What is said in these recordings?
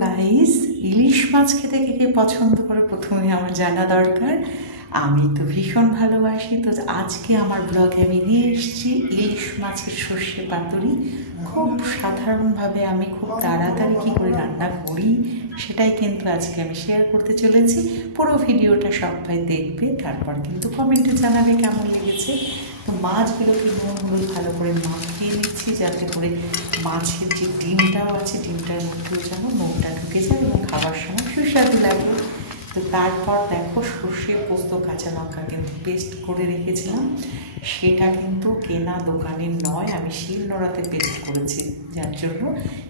Guys, ইলিশ মাছ খেতে কে কে পছন্দ করে প্রথমে আমার জানা দরকার। আমি তো ভীষণ ভালোবাসি। তো আজকে আমার ব্লগে আমি নিয়ে এসেছি ইলিশ মাছের সর্ষে পাতুরি। খুব সাধারণভাবে আমি খুব তাড়াতাড়ি কী করে রান্না করি সেটাই কিন্তু আজকে আমি শেয়ার করতে চলেছি। পুরো ভিডিওটা সবাই দেখবে, তারপর কিন্তু কমেন্টে জানাবে কেমন লেগেছে। তো মাছগুলোকে নুন হলুদ ভালো করে মাখিয়ে নিচ্ছি যাতে করে মাছের যে ডিমটাও আছে ডিমটার মধ্যেও যেন নুনটা ঢুকে যায় এবং খাবার সময় সুস্বাদু লাগে। তো তারপর দেখো সর্ষে পোস্ত কাঁচা লঙ্কা কিন্তু পেস্ট করে রেখেছিলাম, সেটা কিন্তু কেনা দোকানের নয়, আমি শিলনোড়াতে পেস্ট করেছি, যার জন্য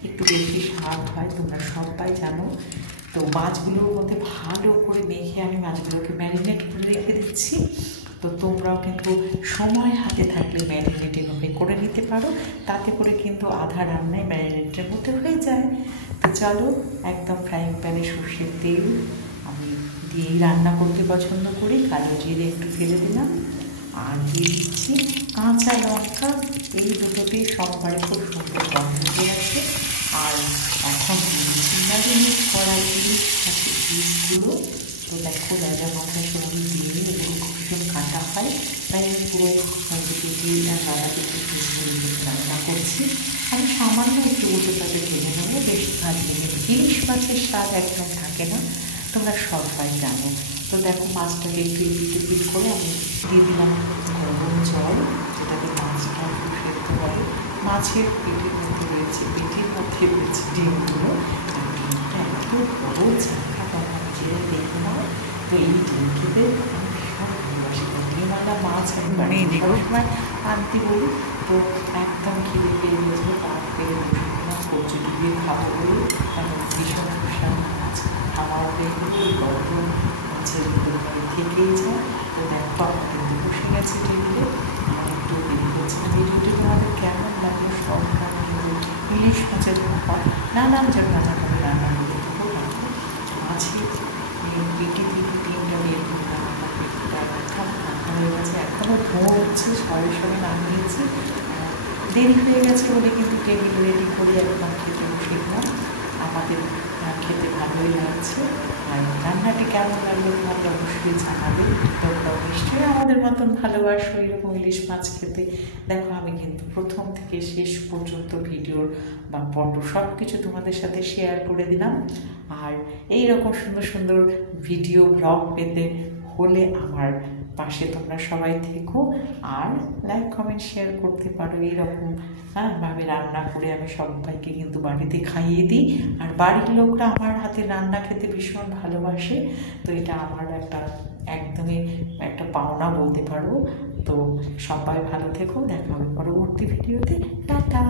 একটু বেশি স্বাদ হয়, তোমরা সবাই জানো। তো মাছগুলোর মধ্যে ভালো করে মেখে আমি মাছগুলোকে ম্যারিনেট করে রেখে দিচ্ছি। তো তোমরাও কিন্তু সময় হাতে থাকলে ম্যারিনেট এভাবে করে নিতে পারো, তাতে করে কিন্তু আধা রান্নায় ম্যারিনেটের মধ্যে হয়ে যায়। তো চলো, একদম ফ্রাইং প্যানে সর্ষের তেল আমি দিয়েই রান্না করতে পছন্দ করি। কালো জিরে একটু ফেলে দিলাম আর দিয়ে দিচ্ছি কাঁচা লঙ্কা। এই দুটোতেই সোমবারে খুব সুন্দর গন্ধ হয়ে আছে। আর এখন দিয়ে দিচ্ছি ম্যারিনেট করা ইলিশ মাছের পিসগুলো। তো দেখো লেজা মাথায় সবজি দিয়ে এবং ভীষণ কাটা হয়, তাই আমি পুরো কেটে লাদা কেটে পিসগুলো রান্না করছি। আমি সামান্য একটু উল্টো পাতে ঢেলে নেবো, বেশি ভাজিয়ে নেব। ইলিশ মাছের স্বাদ একদম থাকে না, তোমরা সবাই জানো। তো দেখো মাছটাকে একটু এপিট করে আমি দিয়ে দিলাম গরম জল, যেটাতে মাছটা একটু সেদ্ধ হয়। মাছের পেটের মধ্যে রয়েছে ডিমগুলো। ডিমটা এত বড় চাকা বাবা, নিজেরা দেখো না। তো এই ডিম খেতে আমি ভীষণ ভালোবাসি। ডিমওয়ালা মাছ একবারে সবসময় আনতে বলি, তো একদম খিদে পেয়ে গেছিলো, তার পেয়ে বসে কচু দিয়ে খাবো বলে এখন ভীষণ সুস্বাদু মাছ খাওয়া হয়ে গেলে এই গল্প মাছের তরকারি থেকেই যায়। তো দেখো আমরা কিন্তু বসে গেছি টেবিলে, আমার একটু দেরি হচ্ছে। ভিডিওটি তোমাদের কেমন লাগলো সব কিন্তু ইলিশ মাছের নানান যেন নানাভাবে রান্না করে দেবো। মাছের পেটে থেকে ডিমটা বের করে রান্না পেটটা একদম রান্না হয়ে গেছে, এখনও ধোঁয়া হচ্ছে, সবাই সবাই নামিয়েছি। দেরি হয়ে গেছে বলে কিন্তু টেবিল রেডি করে একদম খেতে বসে গেলাম। আমাদের খেতে ভালোই লাগছে। আর রান্নাটি কেমন লাগলো তোমাকে অবশ্যই জানাবে। তোমরাও নিশ্চয়ই আমাদের মতন ভালোবাসো এরকম ইলিশ মাছ খেতে। দেখো আমি কিন্তু প্রথম থেকে শেষ পর্যন্ত ভিডিওর বা ফটো সব কিছু তোমাদের সাথে শেয়ার করে দিলাম। আর এইরকম সুন্দর সুন্দর ভিডিও ব্লগ পেতে হলে আমার পাশে তোমরা সবাই থেকো, আর লাইক কমেন্ট শেয়ার করতে পারো। এইরকম ভাবে রান্না করে আমি সবাইকে কিন্তু বাড়িতে খাইয়ে দিই, আর বাড়ির লোকরা আমার হাতে রান্না খেতে ভীষণ ভালোবাসে। তো এটা আমার একদমই একটা পাওনা বলতে পারো। তো সবাই ভালো থেকো, দেখা হবে পরবর্তী ভিডিওতে। টাটা।